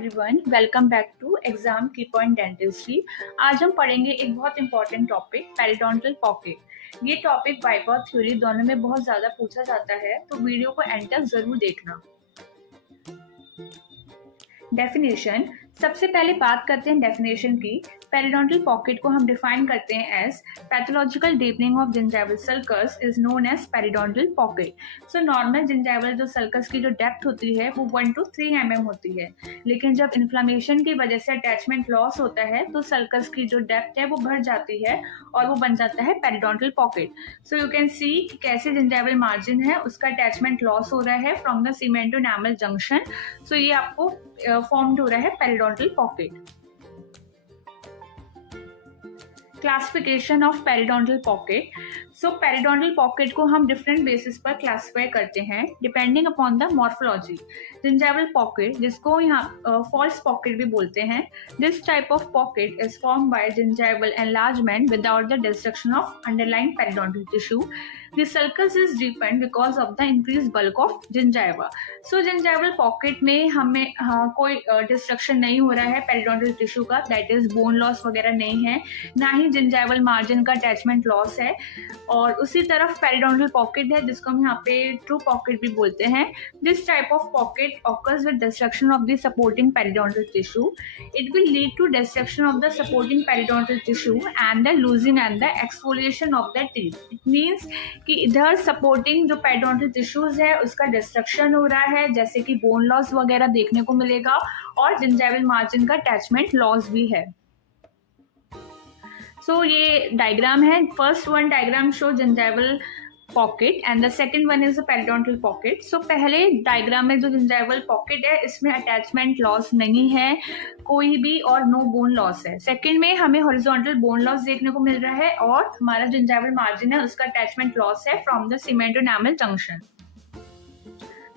Everyone, welcome back to exam की point dentistry. आज हम पढ़ेंगे एक बहुत इंपॉर्टेंट टॉपिक, पेरिडोंटल पॉकेट। ये टॉपिक वाइवा और थ्योरी दोनों में बहुत ज़्यादा पूछा जाता है, तो वीडियो को एंड तक ज़रूर देखना। डेफिनेशन, सबसे पहले बात करते हैं डेफिनेशन की। पेरिडोंटल पॉकेट को हम डिफाइन करते हैं as pathological deepening of gingival sulcus is known as periodontal pocket. So normal gingival जो सल्कस की जो डेप्थ होती है वो 1 to 3 mm होती है, लेकिन जब इन्फ्लेमेशन की वजह से अटैचमेंट लॉस होता है तो सल्कस की जो डेप्थ है वो बढ़ जाती है और वो बन जाता है periodontal pocket. So you can see कैसे जिंजाइवल मार्जिन है उसका अटैचमेंट लॉस हो रहा है from the cementoenamel junction. सो ये आपको फॉर्म्ड हो रहा है periodontal pocket. Classification of periodontal pocket. So periodontal pocket को हम डिफरेंट बेसिस पर क्लासिफाई करते हैं depending upon the morphology. Gingival pocket, जिसको यहाँ फॉल्स पॉकेट भी बोलते हैं, this type of pocket is form by gingival enlargement without the destruction of underlying periodontal tissue. The sulcus is deepened because of the increased bulk of gingiva. So gingival pocket में हमें कोई destruction नहीं हो रहा है periodontal tissue का, that is bone loss वगैरह नहीं है, ना ही जिंजाइवल मार्जिन का अटैचमेंट लॉस है। और उसी तरफ पेरिडोंटल पॉकेट है जिसको हम यहाँ पे ट्रू पॉकेट भी बोलते हैं। This type of pocket occurs with destruction of the supporting periodontal tissue. It will lead to destruction of the supporting periodontal tissue and the losing and the exfoliation of the teeth. It means कि इधर supporting जो periodontal tissues है उसका destruction हो रहा है, जैसे कि बोन लॉस वगैरह देखने को मिलेगा, और जिंजाइवल मार्जिन का अटैचमेंट लॉस भी है। सो ये डायग्राम है। First one diagram show gingival pocket and the second one is a periodontal pocket. So पहले डायग्राम में जो जिंजाइवल पॉकेट है इसमें अटैचमेंट लॉस नहीं है कोई भी और नो बोन लॉस है। सेकेंड में हमें हॉरिजॉन्टल बोन लॉस देखने को मिल रहा है और हमारा जिंजाइवल मार्जिन है उसका अटैचमेंट लॉस है from the cementoenamel junction.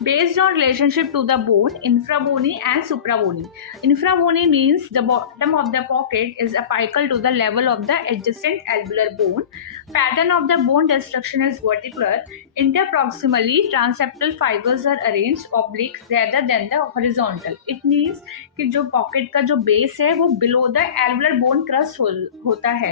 Based on relationship to the bone, infrabony and suprabony. Infrabony means the bottom of the pocket is apical to the level of the adjacent alveolar bone. Pattern of the bone destruction is vertical. Interproximally, transeptal fibers are arranged oblique rather than the horizontal. It means कि जो pocket का जो base है वो below the alveolar bone crust होता है,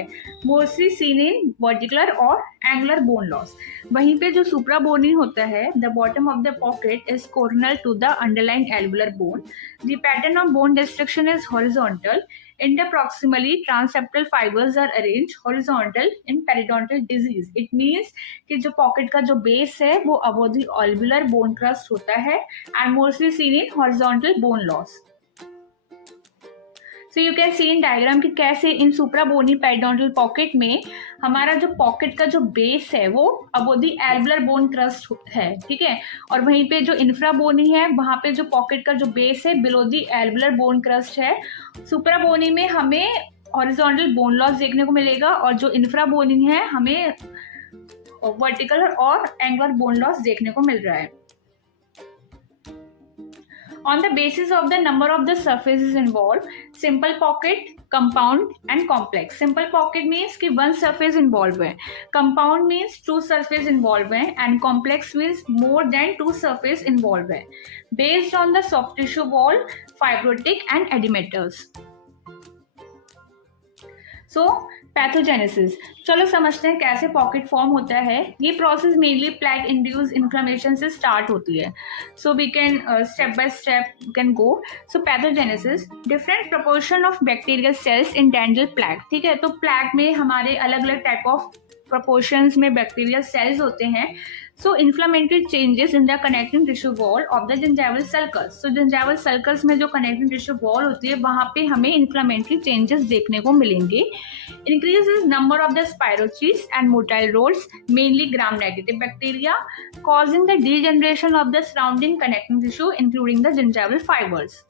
mostly seen in vertical और angular bone loss. वहीं पे जो suprabony होता है, the bottom of the pocket is coronal to the underlying alveolar bone. The pattern of bone destruction is horizontal. Interproximally, transeptal fibers are arranged horizontal in periodontal disease. It means कि जो pocket का जो base है वो above the alveolar bone crust होता है and mostly seen in horizontal bone loss. So you can see in diagram कि कैसे इन सुप्राबोनी पेरिडोंटल पॉकेट में हमारा जो पॉकेट का जो बेस है वो above the alveolar bone crust है, ठीक है, और वहीं पे जो इंफ्राबोनी है वहाँ पे जो पॉकेट का जो बेस है below the alveolar bone crust है। सुप्राबोनी में हमें हॉरिजॉन्टल बोन लॉस देखने को मिलेगा और जो इंफ्राबोनी है हमें वर्टिकल और एंगुलर बोन लॉस देखने को मिल रहा है। On the basis of the number of the surfaces involved, simple pocket, compound and complex. Simple pocket means कि one surface involved है, compound means two surface involved है and complex means more than two surface involved है, based on the soft tissue wall, fibrotic and edematous. So pathogenesis, चलो समझते हैं कैसे pocket form होता है। ये process mainly plaque induce inflammation से स्टार्ट होती है। So we can step by step can go. So pathogenesis, different proportion of bacterial cells in dental plaque, ठीक है, तो प्लैक में हमारे अलग अलग टाइप ऑफ प्रोपोर्शंस में बैक्टीरियल सेल्स होते हैं। So inflammatory changes in the connecting tissue wall of the gingival sulcus. So gingival sulcus में जो connecting tissue wall होती है वहाँ पे हमें inflammatory changes देखने को मिलेंगे। Increases number of the spirochetes and motile rods, mainly gram-negative bacteria, causing the degeneration of the surrounding connecting tissue, including the gingival fibers.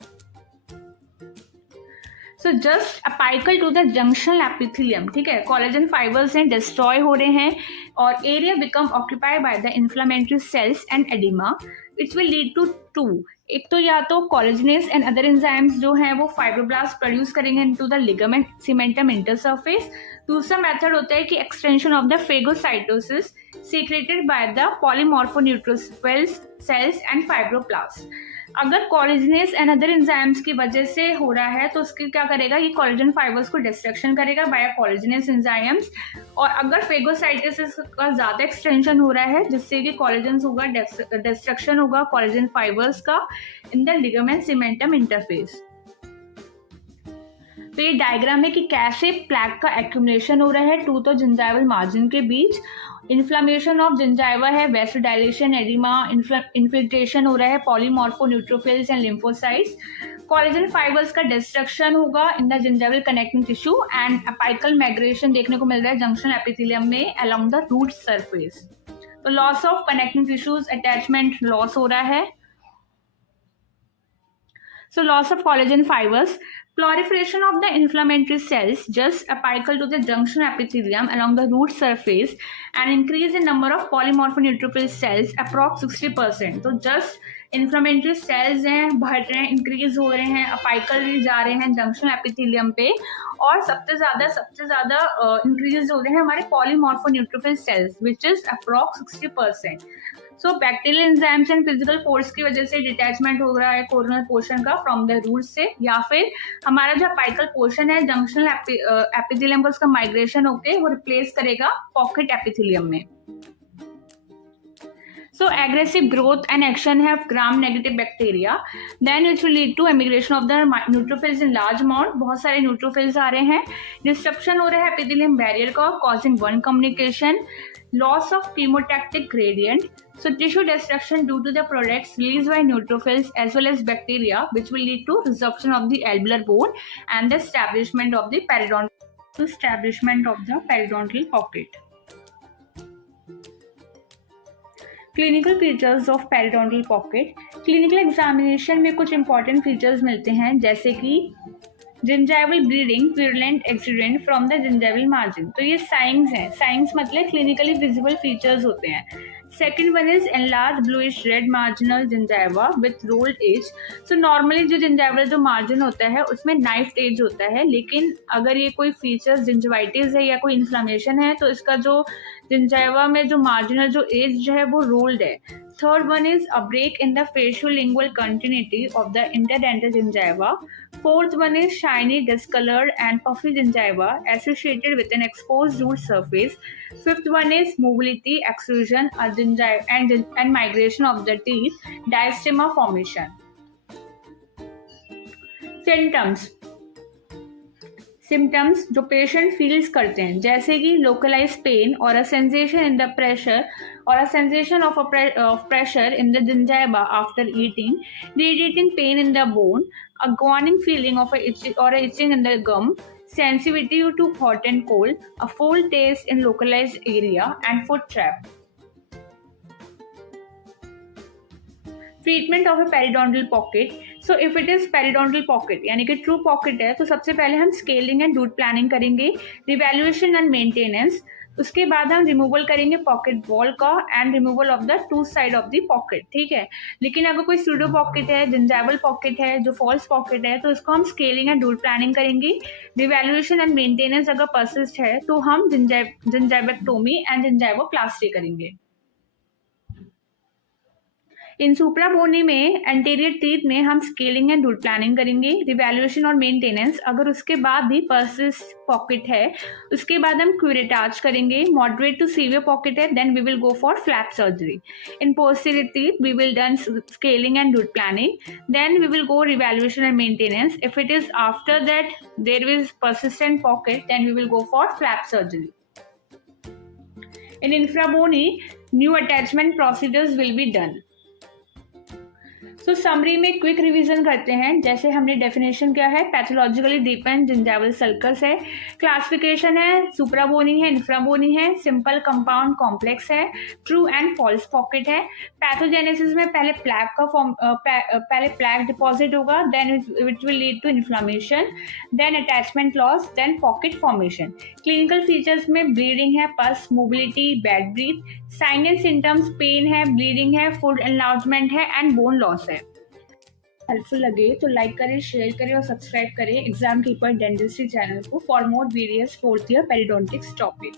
So just apical to the junctional epithelium, ठीक है, collagen fibres हैं destroy हो रहे हैं और area become occupied by the inflammatory cells and oedema. It will lead to to, एक तो या तो कोलेजनेस एंड अदर एंजाइम्स जो हैं वो फाइब्रोब्लास्ट प्रोड्यूस करेंगे into the ligament cementum intersurface. दूसरा मेथड होता है कि extension of the phagocytosis secreted by the polymorphoneutrophils cells and fibroblast. अगर कोलेजनेस एंड अदर एंजाइम्स की वजह से हो रहा है तो उसके क्या करेगा, ये कोलेजन फाइबर्स को डिस्ट्रक्शन करेगा बाय कोलेजनेस एंजाइम्स। और अगर फेगोसाइटोसिस का ज़्यादा एक्सटेंशन हो रहा है जिससे कि कोलेजन होगा, डिस्ट्रक्शन होगा कोलेजन फाइबर्स का in the ligament cementum interface. तो ये डायग्राम है कि कैसे प्लैक का एक्यूमुलेशन हो रहा है टूथ और जिंजाइवल मार्जिन के बीच। इन्फ्लेमेशन ऑफ जिंजाइवा है, वेसोडाइलेशन, एडिमा, इन्फिल्ट्रेशन हो रहा है, polymorpho neutrophils and lymphocytes. Collagen fibres का डिस्ट्रक्शन होगा in the gingival connecting tissue and apical migration देखने को मिल रहा है जंक्शन एपिथेलियम में अलोंग द रूट सरफेस। तो loss of connecting tissues, attachment loss हो रहा है। So loss of collagen fibers, proliferation of the inflammatory cells just apical to the junction epithelium along the root surface and increase in number of polymorphoneutropil cells approx 60%. तो just inflammatory cells हैं, बढ़ रहे हैं, increase हो रहे हैं, apical जा रहे हैं junction epithelium पे, और सबसे ज़्यादा increase हो रहे हैं हमारे polymorphoneutropil cells which is approx 60%. So bacterial enzymes and physical force की वजह से डिटैचमेंट हो रहा है कोरोनल पोर्शन का फ्रॉम द रूट से, या फिर हमारा जो अपाइकल पोर्शन है जंक्शनल एपिथेलियम का उसका माइग्रेशन होके वो रिप्लेस करेगा पॉकेट एपिथेलियम में। So aggressive growth and action have gram-negative bacteria, then which will lead to emigration of the neutrophils in large amount. बहुत सारे neutrophils आ रहे हैं, disruption हो रहा है epithelium barrier का, causing one communication, loss of chemotactic gradient. So tissue destruction due to the products released by neutrophils as well as bacteria, which will lead to resorption of the alveolar bone and the establishment of the periodontal pocket. Clinical features of periodontal pocket. Clinical examination में कुछ important features मिलते हैं जैसे कि gingival bleeding, virulent accident from the gingival margin. तो ये science हैं, science मतलब क्लिनिकली विजिबल फीचर्स होते हैं। Second one is enlarge bluish red marginal gingiva with rolled edge. So normally जो जिंजाइवल जो मार्जिन होता है उसमें नाइफ्ड एज होता है, लेकिन अगर ये कोई फीचर्स जिंजवाइटिस है या कोई इन्फ्लामेशन है तो इसका जो जिंजाइवा में जो मार्जिनल जो एज जो है वो रोल्ड है। Third one is a break in the faciolingual continuity of the interdental gingiva. Fourth one is shiny, discolored and puffy gingiva associated with an exposed root surface. Fifth one is mobility, extrusion, and migration of the teeth, diastema formation. Symptoms जो patient feels करते हैं जैसे कि localise pen और a sensation in the pressure or a sensation of pressure in the gingiva after eating, radiating pain in the bone, a burning feeling of a itching in the gum, sensitivity to hot and cold, a foul taste in localized area, and foot trap. Treatment of A periodontal pocket. So if it is periodontal pocket यानी कि true pocket है तो सबसे पहले हम scaling and root planning करेंगे, revaluation and maintenance, उसके बाद हम रिमूवल करेंगे पॉकेट वॉल का and removal of the two side of the pocket, ठीक है। लेकिन अगर कोई सूडो पॉकेट है, जिंजाइवल पॉकेट है, जो फॉल्स पॉकेट है, तो इसको हम स्केलिंग एंड रूट प्लानिंग करेंगे। रिवैल्यूएशन एंड मेंटेनेंस अगर परसिस्ट है तो हम जिंजाइवेक्टोमी एंड जिंजाइवोप्लास्टी करेंगे। इन सुप्राबोनी में एंटीरियर टीथ में हम स्केलिंग एंड रूट प्लानिंग करेंगे, रिवैल्यूएशन और मेंटेनेंस। अगर उसके बाद भी परसिस्ट पॉकेट है उसके बाद हम क्यूरेटाज करेंगे। मॉडरेट टू सीवियर पॉकेट है then we will go for flap surgery. In posterior teeth we will done scaling and root planing, then we will go reevaluation and maintenance. If it is after that there is persistent pocket then we will go for flap surgery. In infrabony, new attachment procedures will be done. Summary में quick revision करते हैं। जैसे हमने definition क्या है, pathologically deepened gingival sulcus है, classification है, suprabony है, इंफ्राबोनी है, सिंपल कंपाउंड कॉम्प्लेक्स है, ट्रू एंड फॉल्स पॉकेट है। पैथोजेनेसिस में पहले प्लैक डिपॉजिट होगा, then which will lead to inflammation, then attachment loss, then pocket formation. Clinical features में ब्लीडिंग है, pus, mobility, bad breath. Sign and symptoms pain है, bleeding है, food enlargement है and bone loss है। Helpful लगे तो like करें, share करें और सब्सक्राइब करें एग्जाम कीपर डेंटिस्ट्री चैनल को for more videos fourth year periodontics topic.